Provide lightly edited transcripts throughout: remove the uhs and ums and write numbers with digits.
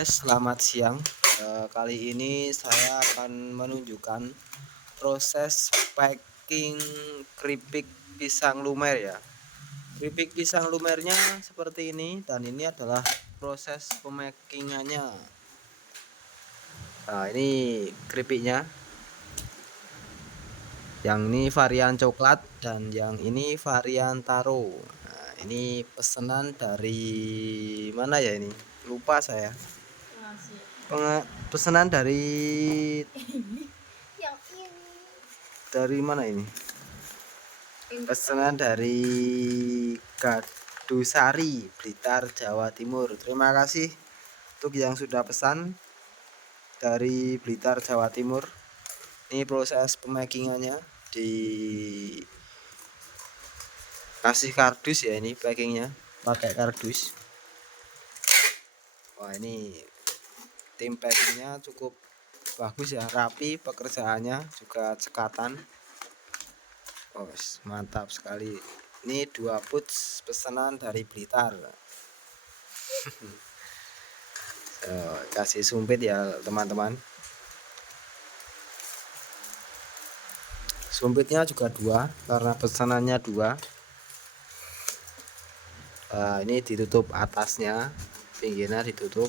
Selamat siang. Kali ini saya akan menunjukkan proses packing keripik pisang lumer ya. Keripik pisang lumernya seperti ini dan ini adalah proses pemackingannya. Nah, ini keripiknya. Yang ini varian coklat dan yang ini varian taro. Nah, ini pesanan dari mana ya ini? Lupa saya. Pesanan dari mana ini? Pesanan dari Gadusari, Blitar, Jawa Timur. Terima kasih untuk yang sudah pesan dari Blitar, Jawa Timur. Ini proses pemackingannya, di kasih kardus ya, ini packingnya pakai kardus. Wah, ini tim packingnya cukup bagus ya, rapi, pekerjaannya juga cekatan. Oh, mantap sekali. Ini 2 pouch pesanan dari Blitar. Kasih sumpit ya teman-teman. Sumpitnya juga 2 karena pesanannya 2. Ini ditutup atasnya, pinggirnya ditutup.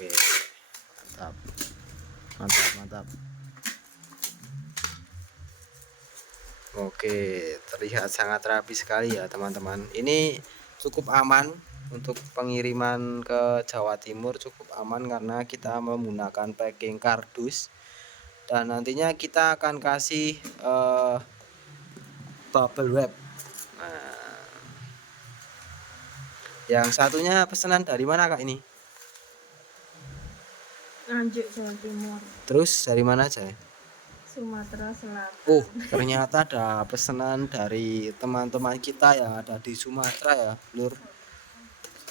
Oke, mantap, mantap, mantap. Oke, terlihat sangat rapi sekali ya teman-teman. Ini cukup aman untuk pengiriman ke Jawa Timur, cukup aman karena kita menggunakan packing kardus. Dan nantinya kita akan kasih bubble wrap. Nah, yang satunya pesanan dari mana kak ini? Nganjuk, Jawa Timur. Terus dari mana aja? Sumatera Selatan. Oh, ternyata ada pesanan dari teman-teman kita yang ada di Sumatera ya, Lur.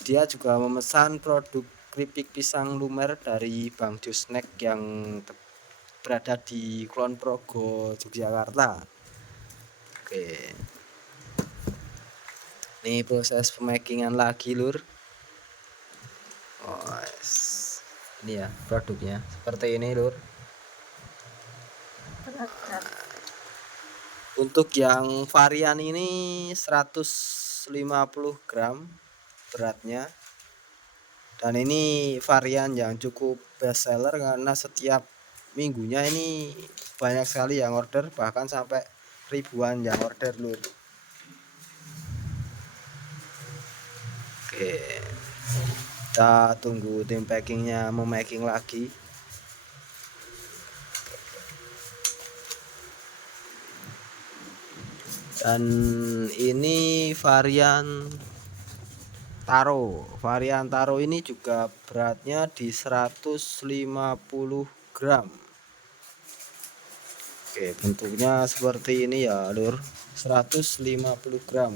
Dia juga memesan produk keripik pisang lumer dari Bang Jo Snack yang berada di Kulon Progo, Yogyakarta. Oke. Ini proses pemackingan lagi, Lur. Oh, ini ya produknya. Seperti ini, Lur. Untuk yang varian ini 150 gram beratnya. Dan ini varian yang cukup best seller karena setiap minggunya ini banyak sekali yang order, bahkan sampai ribuan yang order, Lur. Oke, kita tunggu tim packingnya memacking lagi. Dan ini varian taro ini juga beratnya di 150 gram. Oke, bentuknya seperti ini ya, Lur. 150 gram.